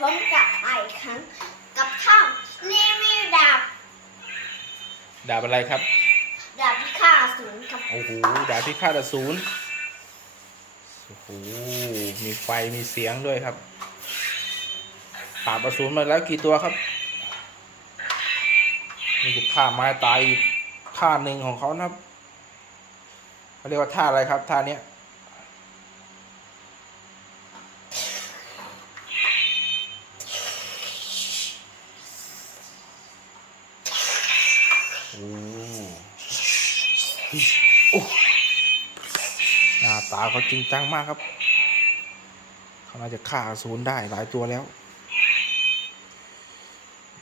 ผมกับไอ้ครั้งกับท่องรีวิวดาบดาบอะไรครับ ดาบพิฆาตอสูรครับโอ้โหดาบพิฆาตอสูรโอ้โหมีไฟมีเสียงด้วยครับปราบอสูรมาแล้วกี่ตัวครับนี่คือท่าไม้ตายอีกท่าหนึ่งของเขานะครับเขาเรียกว่าท่าอะไรครับท่าเนี้ย โอ้หน้าตาเขาจริงจังมากครับ เขาน่าจะฆ่าอสูรได้หลายตัวแล้ว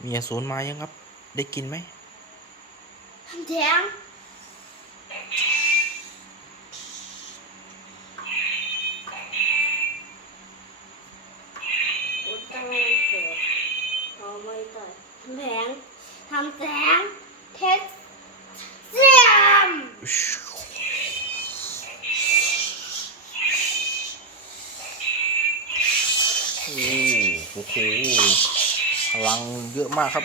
มีอสูรมายังครับ ได้กินไหมแทงอุลตร้าแมนเกิดเอาไม่ต่อยแผงทำแสงเทสเซียม โอ้ โหพลังเยอะมากครับ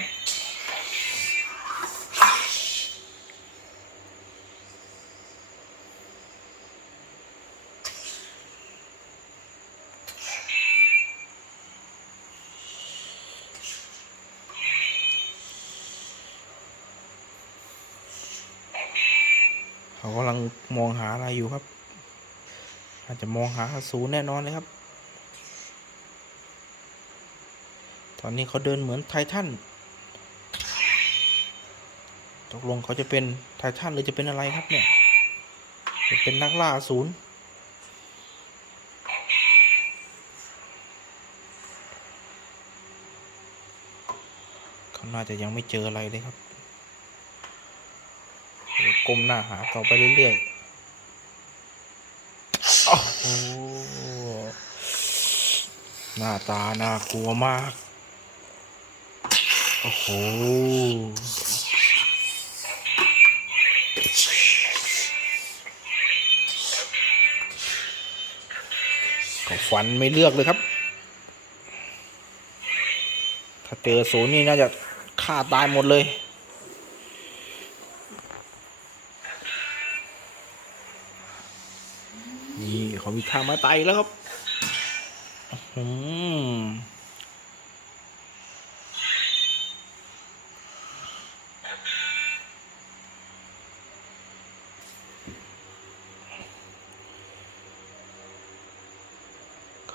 เขากำลังมองหาอะไรอยู่ครับ อาจจะมองหาอสูรแน่นอนเลยครับ ตอนนี้เขาเดินเหมือนไททันตกลงเขาจะเป็นไททันหรือจะเป็นอะไรครับเนี่ย จะเป็นนักล่าอสูรเขาน่าจะยังไม่เจออะไรเลยครับก้มหน้าหาต่อไปเรื่อยๆโอ้หน้าตาน่ากลัวมาก อ้โหก็ฟันไม่เลือกเลยครับ ถ้าเจอศูนย์นี่น่าจะฆ่าตายหมดเลยนี่เขามีทางมาไตแล้วครับอืม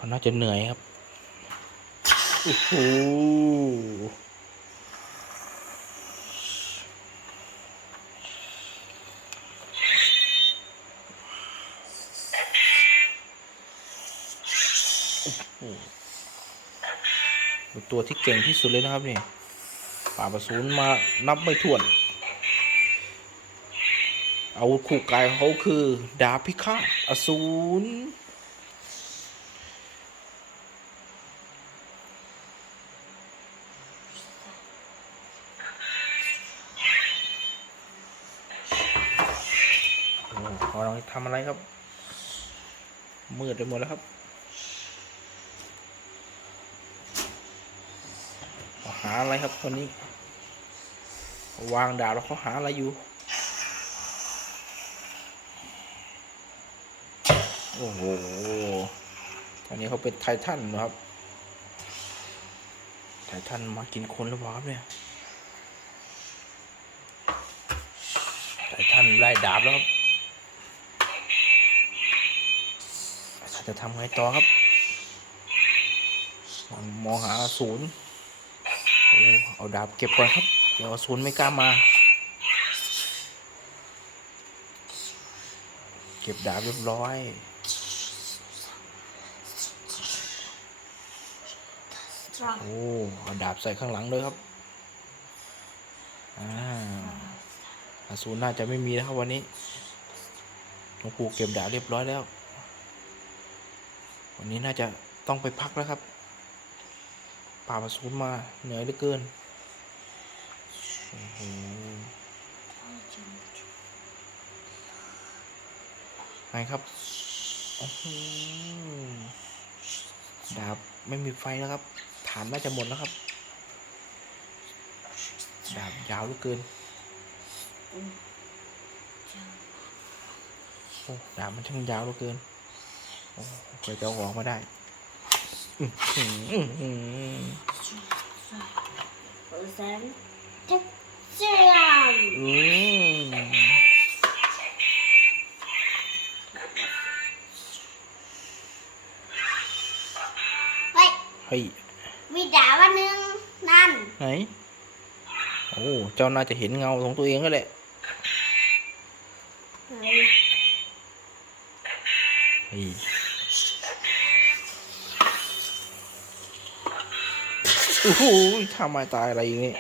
เขาน่าจะเหนื่อยครับโอ้โหเป็นตัวที่เก่งที่สุดเลยนะครับนี่ป่าบอสูรมานับไม่ถ้วน อาวุธคู่กายของเขาคือ ดาบพิฆาตอสูร โอ้เขากำลังทำอะไรครับ มืดไปหมดแล้วครับหาอะไรครับคนนี้ วางดาบแล้วเขาหาอะไรอยู่ โอ้โหตอนนี้เขาเป็นไททันนะครับ ไททันมากินคนหรือเปล่าครับเนี่ยไททันไล่ดาบแล้วครับ จะทำไงต่อครับ มองหาศูนย์เอาดาบเก็บก่อนครับ เดี๋ยวอสูรไม่กล้ามา เก็บดาบเรียบร้อยสตรองโอ้เอาดาบใส่ข้างหลังเลยครับอ่าอสูรน่าจะไม่มีแล้วครับวันนี้หลวงปู่เก็บดาบเรียบร้อยแล้ว วันนี้น่าจะต้องไปพักแล้วครับ ป่าบอสูรมาเหนื่อยเหลือเกินอ้โหไงครับดาบไม่มีไฟแล้วครับทานน่าจะหมดแล้วครับ ดาบยาวเหลือเกินโอ้ดาบมันช่างยาวเหลือเกิน เคยจะเอาออกมาได้อื้อหืออื้อหือเปอร์เซ็นต์เท็กเจอร์อืมเฮ้ยเฮ้ยมีดาบอันหนึ่งนั่นไหนโอ้เจ้าน่าจะเห็นเงาของตัวเองก็แหละเฮ้ย โอ้โหทำไมตายอะไรอย่างนี้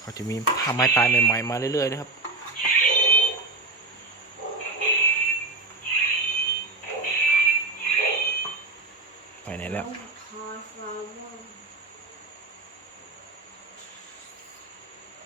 เขาจะมีทำไมตายใหม่ๆมาเรื่อยๆนะครับไปไหนแล้ว